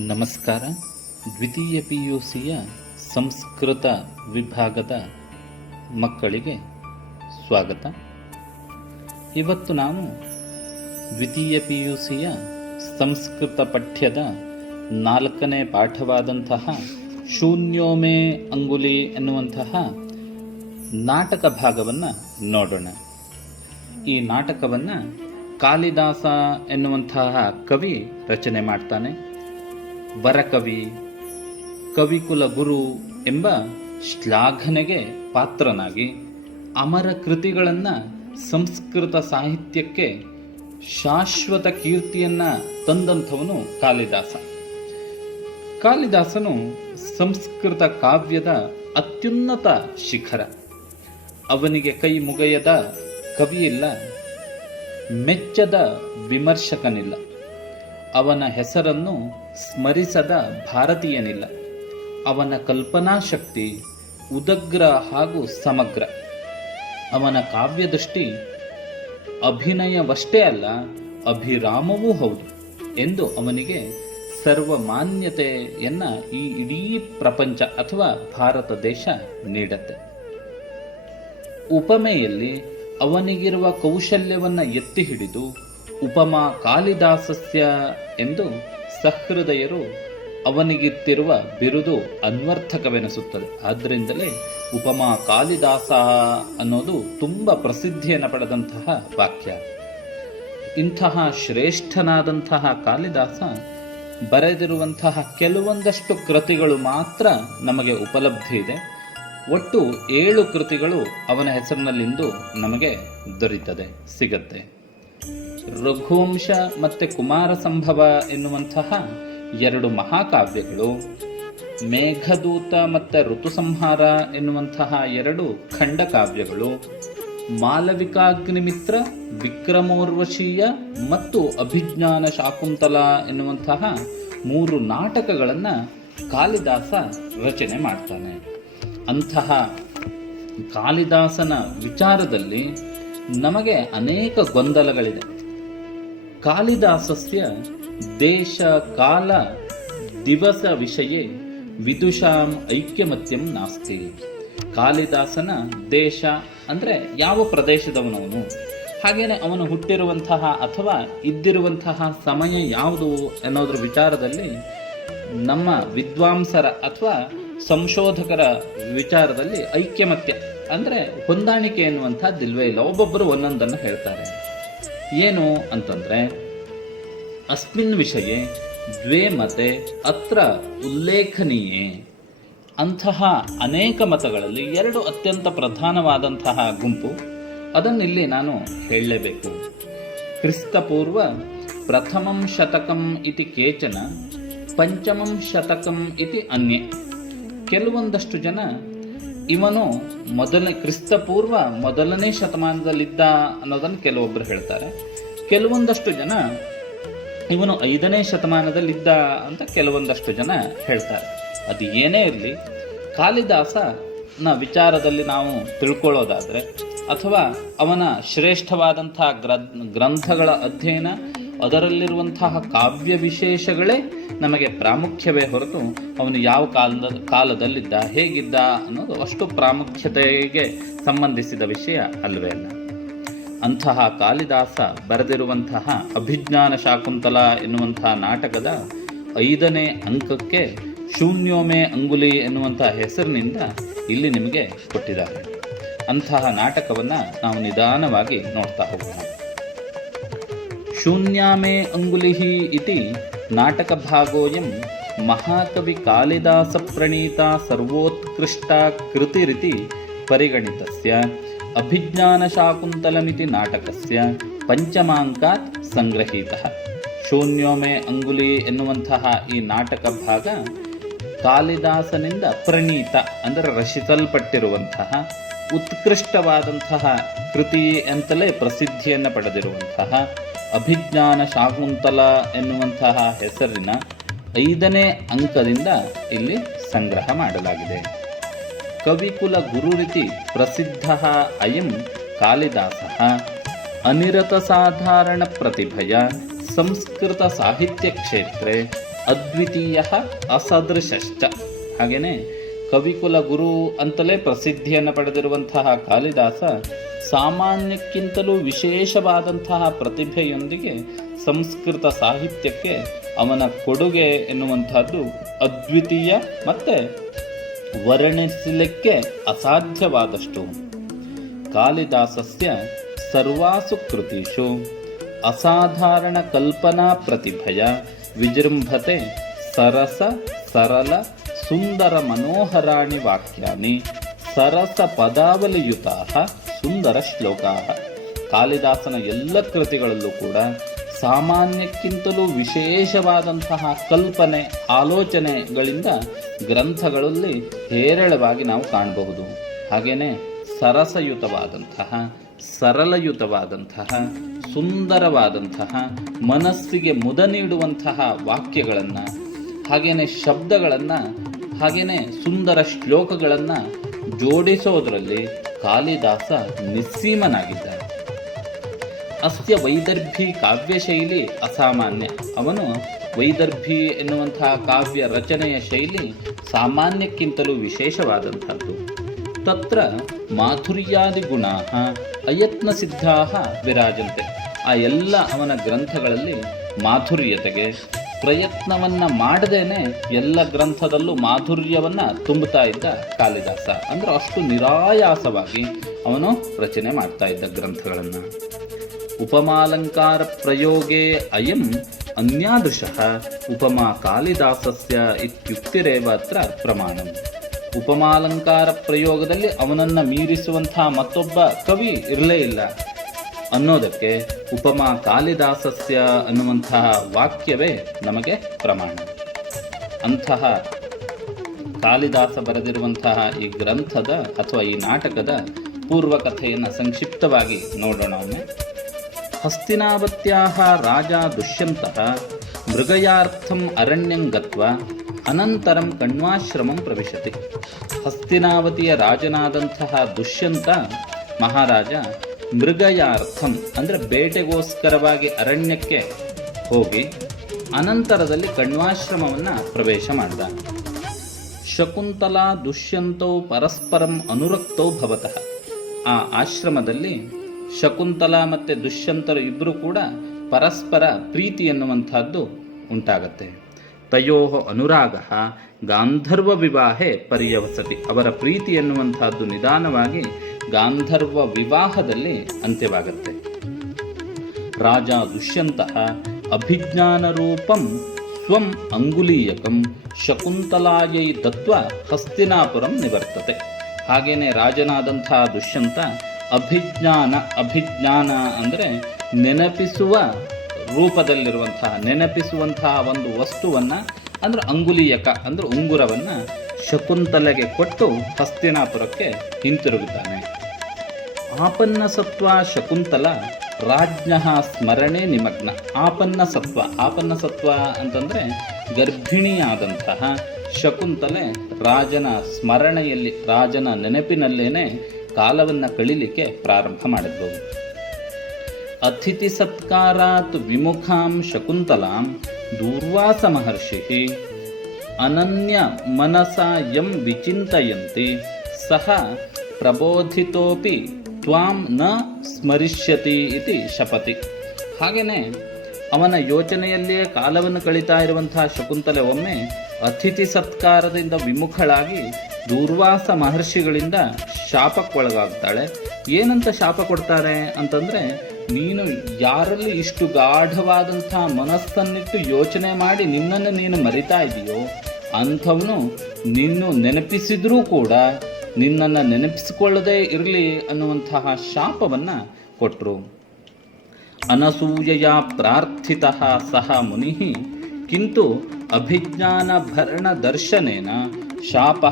ನಮಸ್ಕಾರ. ದ್ವಿತೀಯ PUCಯ ಸಂಸ್ಕೃತ ವಿಭಾಗದ ಮಕ್ಕಳಿಗೆ ಸ್ವಾಗತ. ಇವತ್ತು ನಾವು ದ್ವಿತೀಯ PUCಯ ಸಂಸ್ಕೃತ ಪಠ್ಯದ 4ನೇ ಪಾಠವಾದಂತಹ ಶೂನ್ಯೋ ಮೇ ಅಂಗುಲಿ ಎನ್ನುವಂತಹ ನಾಟಕ ಭಾಗವನ್ನು ನೋಡೋಣ. ಈ ನಾಟಕವನ್ನು ಕಾಳಿದಾಸ ಎನ್ನುವಂತಹ ಕವಿ ರಚನೆ ಮಾಡ್ತಾನೆ. ವರಕವಿ, ಕವಿಕುಲ ಗುರು ಎಂಬ ಶ್ಲಾಘನೆಗೆ ಪಾತ್ರನಾಗಿ ಅಮರ ಕೃತಿಗಳನ್ನು ಸಂಸ್ಕೃತ ಸಾಹಿತ್ಯಕ್ಕೆ ಶಾಶ್ವತ ಕೀರ್ತಿಯನ್ನು ತಂದಂಥವನು ಕಾಳಿದಾಸ. ಕಾಳಿದಾಸನು ಸಂಸ್ಕೃತ ಕಾವ್ಯದ ಅತ್ಯುನ್ನತ ಶಿಖರ. ಅವನಿಗೆ ಕೈ ಮುಗಿಯದ ಕವಿಯಿಲ್ಲ, ಮೆಚ್ಚದ ವಿಮರ್ಶಕನಿಲ್ಲ. ಅವನ ಹೆಸರನ್ನು ಸ್ಮರಿಸದ ಭಾರತೀಯನಿಲ್ಲ. ಅವನ ಕಲ್ಪನಾ ಶಕ್ತಿ ಉದಗ್ರ ಹಾಗೂ ಸಮಗ್ರ. ಅವನ ಕಾವ್ಯದೃಷ್ಟಿ ಅಭಿನಯವಷ್ಟೇ ಅಲ್ಲ, ಅಭಿರಾಮವೂ ಹೌದು ಎಂದು ಅವನಿಗೆ ಸರ್ವಮಾನ್ಯತೆಯನ್ನು ಈ ಇಡೀ ಪ್ರಪಂಚ ಅಥವಾ ಭಾರತ ದೇಶ ನೀಡುತ್ತೆ. ಉಪಮೆಯಲ್ಲಿ ಅವನಿಗಿರುವ ಕೌಶಲ್ಯವನ್ನು ಎತ್ತಿ ಹಿಡಿದು ಉಪಮಾ ಕಾಳಿದಾಸಸ್ಯ ಎಂದು ಸಹೃದಯರು ಅವನಿಗಿತ್ತಿರುವ ಬಿರುದು ಅನ್ವರ್ಥಕವೆನಿಸುತ್ತದೆ. ಆದ್ದರಿಂದಲೇ ಉಪಮಾ ಕಾಳಿದಾಸ ಅನ್ನೋದು ತುಂಬ ಪ್ರಸಿದ್ಧಿಯನ್ನು ಪಡೆದಂತಹ ವಾಕ್ಯ. ಇಂತಹ ಶ್ರೇಷ್ಠನಾದಂತಹ ಕಾಳಿದಾಸ ಬರೆದಿರುವಂತಹ ಕೆಲವೊಂದಷ್ಟು ಕೃತಿಗಳು ಮಾತ್ರ ನಮಗೆ ಉಪಲಬ್ಧಿ ಇದೆ. ಒಟ್ಟು 7 ಕೃತಿಗಳು ಅವನ ಹೆಸರಿನಲ್ಲಿಂದು ನಮಗೆ ದೊರೀತದೆ, ಸಿಗತ್ತೆ. ರಘುವಂಶ ಮತ್ತು ಕುಮಾರ ಸಂಭವ ಎನ್ನುವಂತಹ 2 ಮಹಾಕಾವ್ಯಗಳು, ಮೇಘದೂತ ಮತ್ತು ಋತುಸಂಹಾರ ಎನ್ನುವಂತಹ 2 ಖಂಡಕಾವ್ಯಗಳು, ಮಾಲವಿಕಾಗ್ನಿಮಿತ್ರ, ವಿಕ್ರಮೋರ್ವಶೀಯ ಮತ್ತು ಅಭಿಜ್ಞಾನ ಶಾಕುಂತಲ ಎನ್ನುವಂತಹ 3 ನಾಟಕಗಳನ್ನು ಕಾಳಿದಾಸ ರಚನೆ ಮಾಡ್ತಾನೆ. ಅಂತಹ ಕಾಳಿದಾಸನ ವಿಚಾರದಲ್ಲಿ ನಮಗೆ ಅನೇಕ ಗೊಂದಲಗಳಿದೆ. ಕಾಳಿದಾಸಸ್ಯ ದೇಶ ಕಾಲ ದಿವಸ ವಿಷಯೇ ವಿದುಷಾಂ ಐಕ್ಯಮತ್ಯಂ ನಾಸ್ತಿ. ಕಾಳಿದಾಸನ ದೇಶ ಅಂದರೆ ಯಾವ ಪ್ರದೇಶದವನವನು, ಹಾಗೆಯೇ ಅವನು ಹುಟ್ಟಿರುವಂತಹ ಅಥವಾ ಇದ್ದಿರುವಂತಹ ಸಮಯ ಯಾವುದು ಅನ್ನೋದ್ರ ವಿಚಾರದಲ್ಲಿ ನಮ್ಮ ವಿದ್ವಾಂಸರ ಅಥವಾ ಸಂಶೋಧಕರ ವಿಚಾರದಲ್ಲಿ ಐಕ್ಯಮತ್ಯ ಅಂದರೆ ಹೊಂದಾಣಿಕೆ ಎನ್ನುವಂಥದ್ದಿಲ್ವೇ ಇಲ್ಲ. ಒಬ್ಬೊಬ್ಬರು ಒಂದೊಂದನ್ನು ಹೇಳ್ತಾರೆ. ಏನು ಅಂತಂದರೆ, ಅಸ್ಮಿನ್ ವಿಷಯೇ ದ್ವೇ ಮತೆ ಅತ್ರ ಉಲ್ಲೇಖನೀಯೇ. ಅಂತಹ ಅನೇಕ ಮತಗಳಲ್ಲಿ 2 ಅತ್ಯಂತ ಪ್ರಧಾನವಾದಂತಹ ಗುಂಪು, ಅದನ್ನಿಲ್ಲಿ ನಾನು ಹೇಳಲೇಬೇಕು. ಕ್ರಿಸ್ತಪೂರ್ವ ಪ್ರಥಮಂ ಶತಕಂ ಇತಿ ಕೇಚನ, ಪಂಚಮಂ ಶತಕಂ ಇತಿ ಅನ್ಯೇ. ಕೆಲವೊಂದಷ್ಟು ಜನ ಇವನು ಕ್ರಿಸ್ತಪೂರ್ವ ಮೊದಲನೇ ಶತಮಾನದಲ್ಲಿದ್ದ ಅನ್ನೋದನ್ನು ಕೆಲವೊಬ್ಬರು ಹೇಳ್ತಾರೆ. ಕೆಲವೊಂದಷ್ಟು ಜನ ಇವನು 5ನೇ ಶತಮಾನದಲ್ಲಿದ್ದ ಅಂತ ಕೆಲವೊಂದಷ್ಟು ಜನ ಹೇಳ್ತಾರೆ. ಅದು ಏನೇ ಇರಲಿ, ಕಾಳಿದಾಸನ ವಿಚಾರದಲ್ಲಿ ನಾವು ತಿಳ್ಕೊಳ್ಳೋದಾದರೆ ಅಥವಾ ಅವನ ಶ್ರೇಷ್ಠವಾದಂತಹ ಗ್ರಂಥಗಳ ಅಧ್ಯಯನ, ಅದರಲ್ಲಿರುವಂತಹ ಕಾವ್ಯ ವಿಶೇಷಗಳೇ ನಮಗೆ ಪ್ರಾಮುಖ್ಯವೇ ಹೊರತು ಅವನು ಯಾವ ಕಾಲದಲ್ಲಿದ್ದ, ಹೇಗಿದ್ದ ಅನ್ನೋದು ಅಷ್ಟು ಪ್ರಾಮುಖ್ಯತೆಗೆ ಸಂಬಂಧಿಸಿದ ವಿಷಯ ಅಲ್ವೇ ಅಲ್ಲ. ಅಂತಹ ಕಾಳಿದಾಸ ಬರೆದಿರುವಂತಹ ಅಭಿಜ್ಞಾನ ಶಾಕುಂತಲ ಎನ್ನುವಂತಹ ನಾಟಕದ 5ನೇ ಅಂಕಕ್ಕೆ ಶೂನ್ಯೋ ಮೇ ಅಂಗುಲಿ ಎನ್ನುವಂತಹ ಹೆಸರಿನಿಂದ ಇಲ್ಲಿ ನಿಮಗೆ ಕೊಟ್ಟಿದ್ದಾರೆ. ಅಂತಹ ನಾಟಕವನ್ನು ನಾವು ನಿಧಾನವಾಗಿ ನೋಡ್ತಾ ಹೋಗೋಣ. ಶೂನ್ಯಾ ಮೇ ಅಂಗುಲಿಃ ಇತಿ ನಾಟಕ ಭಾಗೋಯಂ ಮಹಾಕವಿ ಕಾಳಿದಾಸ ಪ್ರಣೀತ ಸರ್ವೋತ್ಕೃಷ್ಟ ಕೃತಿರಿತಿ ಪರಿಗಣಿತಸ್ಯ ಅಭಿಜ್ಞಾನ ಶಾಕುಂತಲಮಿತಿ ನಾಟಕಸ್ಯ ಪಂಚಮಾಂಕಾತ್ ಸಂಗ್ರಹೀತಃ. ಶೂನ್ಯೋ ಮೇ ಅಂಗುಲಿ ಎನ್ನುವಂತಹ ಈ ನಾಟಕ ಭಾಗ ಕಾಳಿದಾಸನಿಂದ ಪ್ರಣೀತ ಅಂದರೆ ರಚಿಸಲ್ಪಟ್ಟಿರುವಂತಹ ಉತ್ಕೃಷ್ಟವಾದಂತಹ ಕೃತಿ ಅಂತಲೇ ಪ್ರಸಿದ್ಧಿಯನ್ನು ಪಡೆದಿರುವಂತಹ ಅಭಿಜ್ಞಾನ ಶಾಕುಂತಲ ಎನ್ನುವಂತಹ ಹೆಸರಿನ 5ನೇ ಅಂಕದಿಂದ ಇಲ್ಲಿ ಸಂಗ್ರಹ ಮಾಡಲಾಗಿದೆ. ಕವಿಕುಲ ಗುರುರಿತಿ ಪ್ರಸಿದ್ಧ ಅಯಂ ಕಾಳಿದಾಸ ಅನಿರತ ಸಾಧಾರಣ ಪ್ರತಿಭೆಯ ಸಂಸ್ಕೃತ ಸಾಹಿತ್ಯ ಕ್ಷೇತ್ರೆ ಅದ್ವಿತೀಯ ಅಸದೃಶಶ್ಚ. ಹಾಗೆಯೇ ಕವಿಕುಲ ಗುರು ಅಂತಲೇ ಪ್ರಸಿದ್ಧಿಯನ್ನು ಪಡೆದಿರುವಂತಹ ಕಾಳಿದಾಸ ಸಾಮಾನ್ಯಕ್ಕಿಂತಲೂ ವಿಶೇಷವಾದಂತಹ ಪ್ರತಿಭೆಯೊಂದಿಗೆ ಸಂಸ್ಕೃತ ಸಾಹಿತ್ಯಕ್ಕೆ ಅವನ ಕೊಡುಗೆ ಎನ್ನುವಂತಹದ್ದು ಅದ್ವಿತೀಯ ಮತ್ತು ವರ್ಣಿಸಲಿಕ್ಕೆ ಅಸಾಧ್ಯವಾದಷ್ಟು. ಕಾಳಿದಾಸಸ್ಯ ಸರ್ವಾಸು ಕೃತಿಷು ಅಸಾಧಾರಣ ಕಲ್ಪನಾ ಪ್ರತಿಭೆಯ ವಿಜೃಂಭತೆ ಸರಸ ಸರಳ ಸುಂದರ ಮನೋಹರಾಣಿ ವಾಕ್ಯಾನಿ ಸರಸ ಪದಾವಲಿಯುತಾಃ ಸುಂದರ ಶ್ಲೋಕಾಃ. ಕಾಳಿದಾಸನ ಎಲ್ಲ ಕೃತಿಗಳಲ್ಲೂ ಕೂಡ ಸಾಮಾನ್ಯಕ್ಕಿಂತಲೂ ವಿಶೇಷವಾದಂತಹ ಕಲ್ಪನೆ ಆಲೋಚನೆಗಳಿಂದ ಗ್ರಂಥಗಳಲ್ಲಿ ಹೇರಳವಾಗಿ ನಾವು ಕಾಣಬಹುದು. ಹಾಗೆಯೇ ಸರಸಯುತವಾದಂತಹ ಸರಳಯುತವಾದಂತಹ ಸುಂದರವಾದಂತಹ ಮನಸ್ಸಿಗೆ ಮುದ ನೀಡುವಂತಹ ವಾಕ್ಯಗಳನ್ನು ಹಾಗೆಯೇ ಶಬ್ದಗಳನ್ನು ಹಾಗೆಯೇ ಸುಂದರ ಶ್ಲೋಕಗಳನ್ನು ಜೋಡಿಸೋದರಲ್ಲಿ ಕಾಳಿದಾಸ ನಿಸ್ಸೀಮನಾಗಿದ್ದಾನೆ. ಅಸ್ಯ ವೈದರ್ಭಿ ಕಾವ್ಯಶೈಲಿ ಅಸಾಮಾನ್ಯ. ಅವನು ವೈದರ್ಭಿ ಎನ್ನುವಂತಹ ಕಾವ್ಯ ರಚನೆಯ ಶೈಲಿ ಸಾಮಾನ್ಯಕ್ಕಿಂತಲೂ ವಿಶೇಷವಾದಂಥದ್ದು. ತತ್ರ ಮಾಧುರ್ಯಾದಿ ಗುಣ ಅಯತ್ನ ಸಿದ್ಧಾ ವಿರಾಜಂತೆ. ಆ ಎಲ್ಲ ಅವನ ಗ್ರಂಥಗಳಲ್ಲಿ ಮಾಧುರ್ಯತೆಗೆ ಪ್ರಯತ್ನವನ್ನು ಮಾಡದೇನೆ ಎಲ್ಲ ಗ್ರಂಥದಲ್ಲೂ ಮಾಧುರ್ಯವನ್ನು ತುಂಬುತ್ತಾ ಇದ್ದ ಕಾಳಿದಾಸ. ಅಂದರೆ ಅಷ್ಟು ನಿರಾಯಾಸವಾಗಿ ಅವನು ರಚನೆ ಮಾಡ್ತಾ ಇದ್ದ ಗ್ರಂಥಗಳನ್ನು. ಉಪಮಾಲಂಕಾರ ಪ್ರಯೋಗೇ ಅಯಂ ಅನ್ಯಾದೃಶಃ ಉಪಮಾ ಕಾಳಿದಾಸಸ್ಯ ಇತ್ಯುಕ್ತಿರೇವ ಅತ್ರ ಪ್ರಮಾಣಂ. ಉಪಮಾಲಂಕಾರ ಪ್ರಯೋಗದಲ್ಲಿ ಅವನನ್ನು ಮೀರಿಸುವಂತಹ ಮತ್ತೊಬ್ಬ ಕವಿ ಇರಲೇ ಇಲ್ಲ ಅನ್ನೋದಕ್ಕೆ ಉಪಮಾ ಕಾಳಿದಾಸಸ್ಯ ಅನ್ನುವಂತಹ ವಾಕ್ಯವೇ ನಮಗೆ ಪ್ರಮಾಣ. ಅಂತಹ ಕಾಳಿದಾಸ ಬರೆದಿರುವಂತಹ ಈ ಗ್ರಂಥದ ಅಥವಾ ಈ ನಾಟಕದ ಪೂರ್ವಕಥೆಯನ್ನು ಸಂಕ್ಷಿಪ್ತವಾಗಿ ನೋಡೋಣ ಒಮ್ಮೆ. ಹಸ್ತಿನಾವತ್ಯಾಹ ರಾಜ ದುಷ್ಯಂತಃ ಮೃಗಯಾರ್ಥಂ ಅರಣ್ಯಂ ಗತ್ವಾ ಅನಂತರಂ ಕಣ್ವಾಶ್ರಮಂ ಪ್ರವಿಶತಿ. ಹಸ್ತಿನಾವತಿಯ ರಾಜನಾದಂತಹ ದುಷ್ಯಂತ ಮಹಾರಾಜ ಮೃಗಯಾರ್ಥಂ ಅಂದರೆ ಬೇಟೆಗೋಸ್ಕರವಾಗಿ ಅರಣ್ಯಕ್ಕೆ ಹೋಗಿ ಅನಂತರದಲ್ಲಿ ಕಣ್ವಾಶ್ರಮವನ್ನು ಪ್ರವೇಶ ಮಾಡಿದ. ಶಕುಂತಲಾ ದುಷ್ಯಂತೌ ಪರಸ್ಪರಂ ಅನುರಕ್ತೌ ಭವತಃ. ಆ ಆಶ್ರಮದಲ್ಲಿ ಶಕುಂತಲಾ ಮತ್ತು ದುಷ್ಯಂತರು ಇಬ್ಬರು ಕೂಡ ಪರಸ್ಪರ ಪ್ರೀತಿ ಎನ್ನುವಂಥದ್ದು ಉಂಟಾಗತ್ತೆ. ತಯೋ ಅನುರಾಗ ಗಾಂಧರ್ವ ವಿವಾಹೆ ಪರ್ಯವಸತಿ. ಅವರ ಪ್ರೀತಿ ಎನ್ನುವಂಥದ್ದು ನಿಧಾನವಾಗಿ ಗಾಂಧರ್ವ ವಿವಾಹದಲ್ಲಿ ಅಂತ್ಯವಾಗತ್ತೆ. ರಾಜ ದುಷ್ಯಂತಃ ಅಭಿಜ್ಞಾನರೂಪಂ ಸ್ವಂ ಅಂಗುಲೀಯಕಂ ಶಕುಂತಲಾಯೈ ದತ್ವಾ ಹಸ್ತಿನಾಪುರಂ ನಿವರ್ತತೆ. ಹಾಗೇನೆ ರಾಜನಾದಂತಹ ದುಷ್ಯಂತ ಅಭಿಜ್ಞಾನ ಅಂದರೆ ನೆನಪಿಸುವ ರೂಪದಲ್ಲಿರುವಂತಹ ನೆನಪಿಸುವಂತಹ ಒಂದು ವಸ್ತುವನ್ನು ಅಂದರೆ ಅಂಗುಲೀಯಕ ಅಂದರೆ ಉಂಗುರವನ್ನು ಶಕುಂತಲೆಗೆ ಕೊಟ್ಟು ಹಸ್ತಿನಾಪುರಕ್ಕೆ ಹಿಂತಿರುಗುತ್ತಾನೆ. ಆಪನ್ನ ಸತ್ವ ಶಕುಂತಲ ರಾಜ್ಞ ಸ್ಮರಣೆ ನಿಮಗ್ನ. ಆಪನ್ನ ಸತ್ವ ಅಂತಂದರೆ ಗರ್ಭಿಣಿಯಾದಂತಹ ಶಕುಂತಲೆ ರಾಜನ ಸ್ಮರಣೆಯಲ್ಲಿ ರಾಜನ ನೆನಪಿನಲ್ಲೇನೆ ಕಾಲವನ್ನು ಕಳೀಲಿಕ್ಕೆ ಪ್ರಾರಂಭ ಮಾಡಿದ್ವು. ಅತಿಥಿ ಸತ್ಕಾರಾತ್ ವಿಮುಖಾಂ ಶಕುಂತಲಾಂ ದೂರ್ವಾಸ ಮಹರ್ಷಿ ಅನನ್ಯ ಮನಸಾ ಯಂ ವಿಚಿಂತಯಂತಿ ಸಹ ಪ್ರಬೋಧಿತೋಪಿ ತ್ವಾಂ ನ ಸ್ಮರಿಷ್ಯತಿ ಇತಿ ಶಪತಿ. ಹಾಗೆಯೇ ಅವನ ಯೋಚನೆಯಲ್ಲಿಯೇ ಕಾಲವನ್ನು ಕಳೀತಾ ಇರುವಂತಹ ಶಕುಂತಲೆ ಒಮ್ಮೆ ಅತಿಥಿ ಸತ್ಕಾರದಿಂದ ವಿಮುಖಳಾಗಿ ದೂರ್ವಾಸ ಮಹರ್ಷಿಗಳಿಂದ ಶಾಪಕ್ಕೊಳಗಾಗ್ತಾಳೆ. ಏನಂತ ಶಾಪ ಕೊಡ್ತಾರೆ ಅಂತಂದರೆ, ನೀನು ಯಾರಲ್ಲಿ ಇಷ್ಟು ಗಾಢವಾದಂಥ ಮನಸ್ಸನ್ನಿಟ್ಟು ಯೋಚನೆ ಮಾಡಿ ನಿನ್ನನ್ನು ನೀನು ಮರಿತಾ ಇದೆಯೋ ಅಂಥವನು ನಿನ್ನು ನೆನಪಿಸಿದರೂ ಕೂಡ ನಿನ್ನನ್ನು ನೆನಪಿಸಿಕೊಳ್ಳದೇ ಇರಲಿ ಅನ್ನುವಂತಹ ಶಾಪವನ್ನು ಕೊಟ್ಟರು. ಅನಸೂಯೆಯ ಪ್ರಾರ್ಥಿತ ಸಹ ಮುನಿ ಕಿಂತು ಅಭಿಜ್ಞಾನ ಭರಣ ದರ್ಶನೇನ ಶಾಪ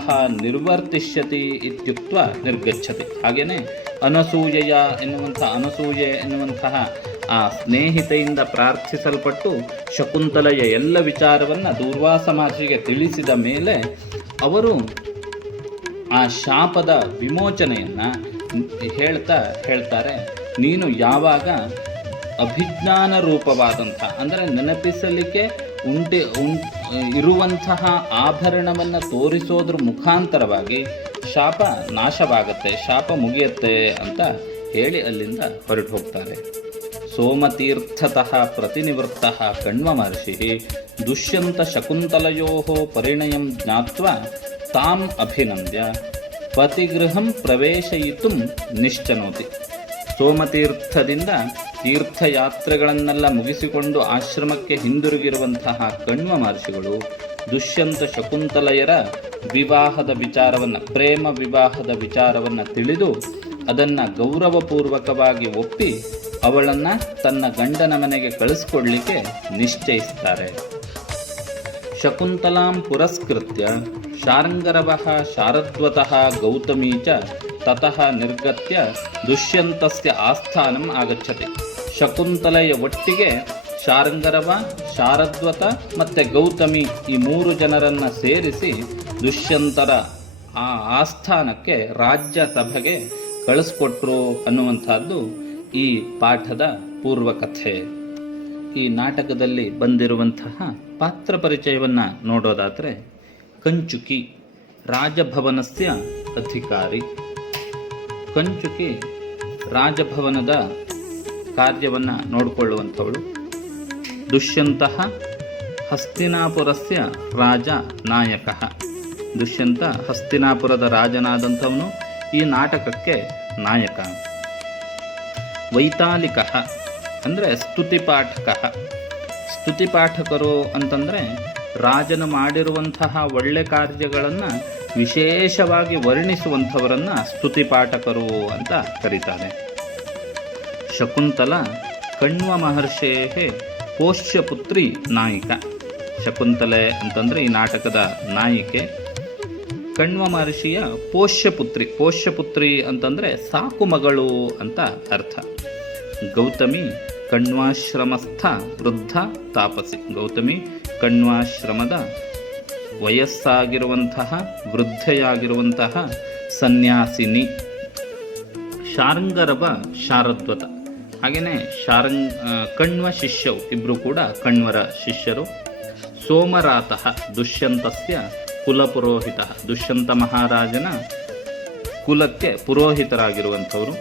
ನಿರ್ವರ್ತಿಷ್ಯತಿ ಇತ್ಯುಕ್ತ ನಿರ್ಗಚ್ಚತಿ. ಹಾಗೆಯೇ ಅನಸೂಯೆ ಎನ್ನುವಂತಹ ಆ ಸ್ನೇಹಿತೆಯಿಂದ ಪ್ರಾರ್ಥಿಸಲ್ಪಟ್ಟು ಶಕುಂತಲೆಯ ಎಲ್ಲ ವಿಚಾರವನ್ನು ದೂರ್ವಾಸ ಮಹರ್ಷಿಗೆ ತಿಳಿಸಿದ ಮೇಲೆ ಅವರು ಆ ಶಾಪದ ವಿಮೋಚನೆಯನ್ನು ಹೇಳ್ತಾರೆ. ನೀನು ಯಾವಾಗ ಅಭಿಜ್ಞಾನ ರೂಪವಾದಂಥ ಅಂದರೆ ನೆನಪಿಸಲಿಕ್ಕೆ ಇರುವಂತಹ ಆಭರಣವನ್ನು ತೋರಿಸೋದ್ರ ಮುಖಾಂತರವಾಗಿ ಶಾಪ ನಾಶವಾಗತ್ತೆ, ಶಾಪ ಮುಗಿಯತ್ತೆ ಅಂತ ಹೇಳಿ ಅಲ್ಲಿಂದ ಹೊರಟು ಹೋಗ್ತಾರೆ. ಸೋಮತೀರ್ಥತಃ ಪ್ರತಿನಿವೃತ್ತಃ ಕಣ್ವ ಮಹರ್ಷಿ ದುಷ್ಯಂತ ಶಕುಂತಲಯೋ ಪರಿಣಯಂ ಜ್ಞಾತ್ವಾ ತಾಂ ಅಭಿನಂದ್ಯ ಪತಿಗೃಹಂ ಪ್ರವೇಶಯಿತು ನಿಶ್ಚನೋತಿ. ಸೋಮತೀರ್ಥದಿಂದ ತೀರ್ಥಯಾತ್ರೆಗಳನ್ನೆಲ್ಲ ಮುಗಿಸಿಕೊಂಡು ಆಶ್ರಮಕ್ಕೆ ಹಿಂದಿರುಗಿರುವಂತಹ ಕಣ್ವ ಮಹರ್ಷಿಗಳು ದುಷ್ಯಂತ ಶಕುಂತಲೆಯರ ವಿವಾಹದ ವಿಚಾರವನ್ನು, ಪ್ರೇಮ ವಿವಾಹದ ವಿಚಾರವನ್ನು ತಿಳಿದು ಅದನ್ನು ಗೌರವಪೂರ್ವಕವಾಗಿ ಒಪ್ಪಿ ಅವಳನ್ನು ತನ್ನ ಗಂಡನ ಮನೆಗೆ ಕಳಿಸ್ಕೊಡ್ಲಿಕ್ಕೆ ನಿಶ್ಚಯಿಸ್ತಾರೆ. ಶಕುಂತಲಾಂ ಪುರಸ್ಕೃತ್ಯ ಶಾರಂಗರವಃ ಶಾರದ್ವತಃ ಗೌತಮೀ ಚ ತತಃ ನಿರ್ಗತ್ಯ ದುಷ್ಯಂತಸ್ಯ ಆಸ್ಥಾನಂ ಆಗಚ್ಚತಿ. ಶಕುಂತಲೆಯ ಒಟ್ಟಿಗೆ ಶಾರಂಗರವ, ಶಾರದ್ವತ ಮತ್ತು ಗೌತಮಿ ಈ 3 ಜನರನ್ನು ಸೇರಿಸಿ ದುಷ್ಯಂತರ ಆ ಆಸ್ಥಾನಕ್ಕೆ ರಾಜ್ಯ ಸಭೆಗೆ ಕಳಿಸ್ಕೊಟ್ರು ಅನ್ನುವಂಥದ್ದು ಈ ಪಾಠದ ಪೂರ್ವಕಥೆ. ಈ ನಾಟಕದಲ್ಲಿ ಬಂದಿರುವಂತಹ ಪಾತ್ರ ಪರಿಚಯವನ್ನು ನೋಡೋದಾದರೆ, ಕಂಚುಕಿ ರಾಜಭವನಸ್ಯ ಅಧಿಕಾರಿ. ಕಂಚುಕಿ ರಾಜಭವನದ ಕಾರ್ಯವನ್ನು ನೋಡಿಕೊಳ್ಳುವಂಥವಳು. ದುಷ್ಯಂತಃ ಹಸ್ತಿನಾಪುರಸ್ಯ ರಾಜ ನಾಯಕ. ದುಷ್ಯಂತ ಹಸ್ತಿನಾಪುರದ ರಾಜನಾದಂಥವನು ಈ ನಾಟಕಕ್ಕೆ ನಾಯಕ. ವೈತಾಲಿಕ ಅಂದರೆ ಸ್ತುತಿಪಾಠಕ. ಸ್ತುತಿಪಾಠಕರು ಅಂತಂದರೆ ರಾಜನು ಮಾಡಿರುವಂತಹ ಒಳ್ಳೆ ಕಾರ್ಯಗಳನ್ನು ವಿಶೇಷವಾಗಿ ವರ್ಣಿಸುವಂಥವರನ್ನು ಸ್ತುತಿಪಾಠಕರು ಅಂತ ಕರೀತಾರೆ. ಶಕುಂತಲ ಕಣ್ವ ಮಹರ್ಷೇ ಪೋಷ್ಯಪುತ್ರಿ ನಾಯಿಕ. ಶಕುಂತಲೆ ಅಂತಂದರೆ ಈ ನಾಟಕದ ನಾಯಿಕೆ. ಕಣ್ವ ಮಹರ್ಷಿಯ ಪೋಷ್ಯಪುತ್ರಿ. ಪೋಷ್ಯಪುತ್ರಿ ಅಂತಂದರೆ ಸಾಕು ಮಗಳು ಅಂತ ಅರ್ಥ. ಗೌತಮಿ ಕಣ್ವಾಶ್ರಮಸ್ಥ ವೃದ್ಧ ತಾಪಸಿ. ಗೌತಮಿ ಕಣ್ವಾಶ್ರಮದ ವಯಸ್ಸಾಗಿರುವಂತಹ ವೃದ್ಧೆಯಾಗಿರುವಂತಹ ಸನ್ಯಾಸಿನಿ. ಶಾರಂಗರವ ಶಾರದ್ವತ. ಹಾಗೆಯೇ ಕಣ್ವ ಶಿಷ್ಯವು, ಇಬ್ಬರು ಕೂಡ ಕಣ್ವರ ಶಿಷ್ಯರು. ಸೋಮರಾತಃ ದುಷ್ಯಂತಸ್ಯ ಕುಲಪುರೋಹಿತ. ದುಷ್ಯಂತ ಮಹಾರಾಜನ ಕುಲಕ್ಕೆ ಪುರೋಹಿತರಾಗಿರುವಂಥವರು.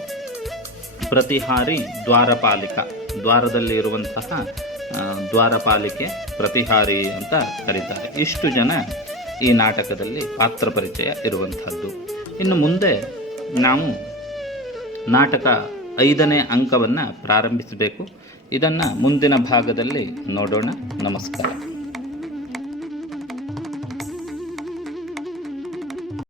ಪ್ರತಿಹಾರಿ ದ್ವಾರಪಾಲಿಕ. ದ್ವಾರದಲ್ಲಿ ಇರುವಂತಹ ದ್ವಾರಪಾಲಿಕೆ ಪ್ರತಿಹಾರಿ ಅಂತ ಕರೀತಾರೆ. ಇಷ್ಟು ಜನ ಈ ನಾಟಕದಲ್ಲಿ ಪಾತ್ರ ಪರಿಚಯ ಇರುವಂಥದ್ದು. ಇನ್ನು ಮುಂದೆ ನಾವು ನಾಟಕ 5ನೇ ಅಂಕವನ್ನು ಪ್ರಾರಂಭಿಸಬೇಕು. ಇದನ್ನು ಮುಂದಿನ ಭಾಗದಲ್ಲಿ ನೋಡೋಣ. ನಮಸ್ಕಾರ.